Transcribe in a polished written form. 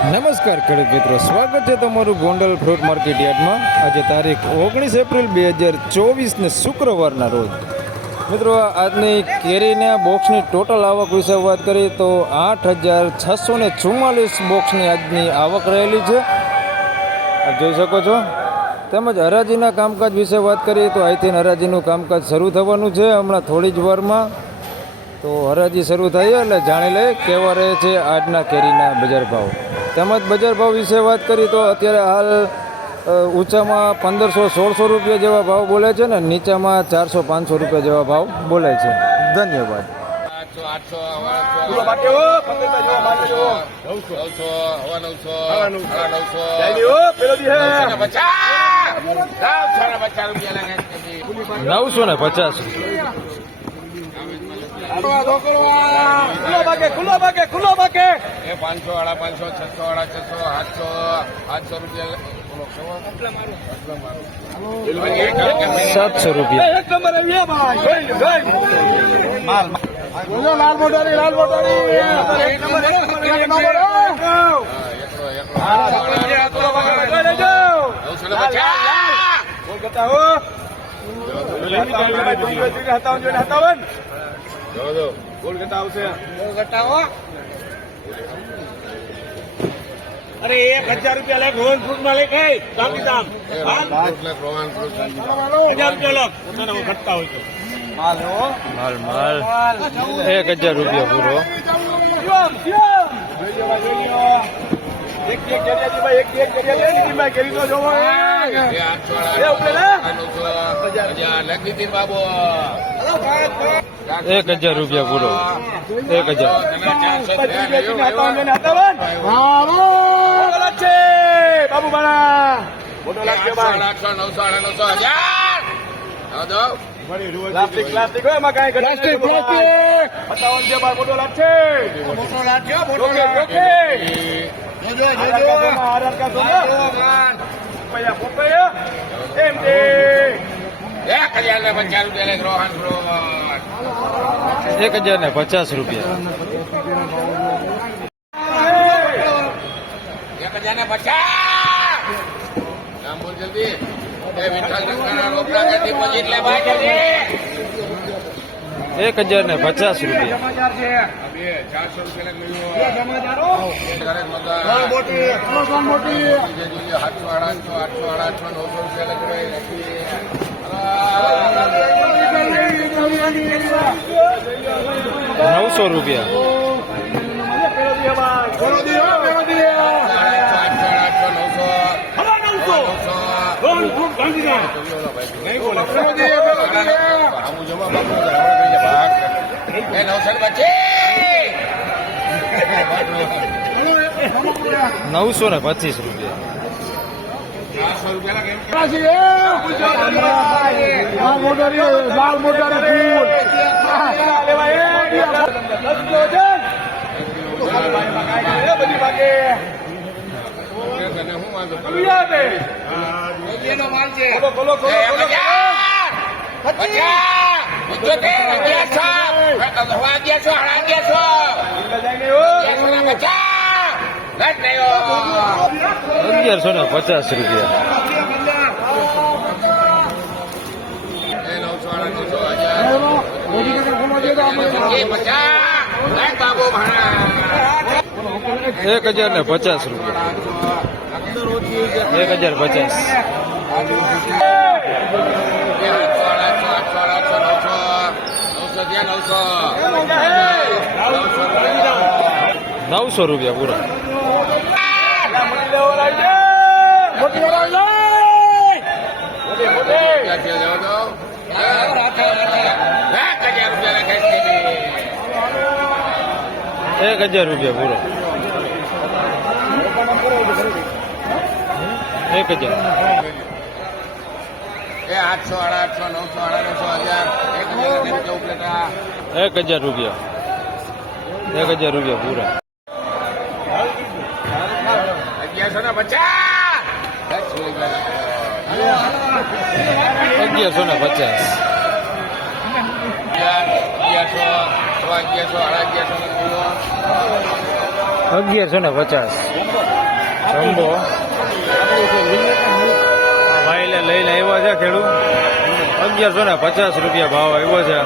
નમસ્કાર ખેડૂત મિત્રો, સ્વાગત છે તમારું ગોંડલ ફ્રૂટ માર્કેટ યાર્ડમાં. આજે તારીખ 19 એપ્રિલ 2024 ને શુક્રવારના રોજ મિત્રો આજની કેરીના બોક્સની ટોટલ આવક વિશે વાત કરીએ તો 8,644 બોક્સની આજની આવક રહેલી છે, આપ જોઈ શકો છો. તેમજ હરાજીના કામકાજ વિશે વાત કરીએ તો અહીંથી હરાજીનું કામકાજ શરૂ થવાનું છે હમણાં થોડી જ વારમાં. તો હરાજી શરૂ થઈ એટલે જાણી લઈએ કેવા રહે છે આજના કેરીના બજાર ભાવ. તેમજ બજાર ભાવ વિશે વાત કરીએ તો અત્યારે હાલ ઊંચામાં 1,500-1,600 રૂપિયા જેવા ભાવ બોલાય છે ને નીચામાં 400-500 રૂપિયા જેવા ભાવ બોલાય છે. ધન્યવાદ. નવસો ને 50. ખુલ્લો ભાગે 500, 550, 600, 800 રૂપિયા 700 રૂપિયા. લાલ મોટારી અરે 1,000 રૂપિયા લેખ રોહન ફ્રૂટ માં લેખ 1,000 રૂપિયા લખ ઘટતા હોય તો માલ 1,000 રૂપિયા પૂરો. બાબુ 1,000 રૂપિયા પૂરો. 1,000. બાબુ મારા મોટો લાગશે 800, 900, 1000. પ્લાસ્ટિક હોય એમાં કઈ પ્લાસ્ટિક 57 છે બાર મોટો લાગશે. ₹1,050 રૂપિયા. 1,050. બોલ જલ્દી. ₹1,050 રૂપિયા. 925 રૂપિયા. ₹900 રૂપિયા પૂરા. ₹1,000 રૂપિયા પૂરો. 1,000. 800, 900, 1000. 1,000 રૂપિયા. 1,000 રૂપિયા પૂરા. 1150. 900 1150 જમ્બો ભાઈ લઈને આવ્યા છે ખેડૂત 1150 રૂપિયા ભાવ આવ્યો છે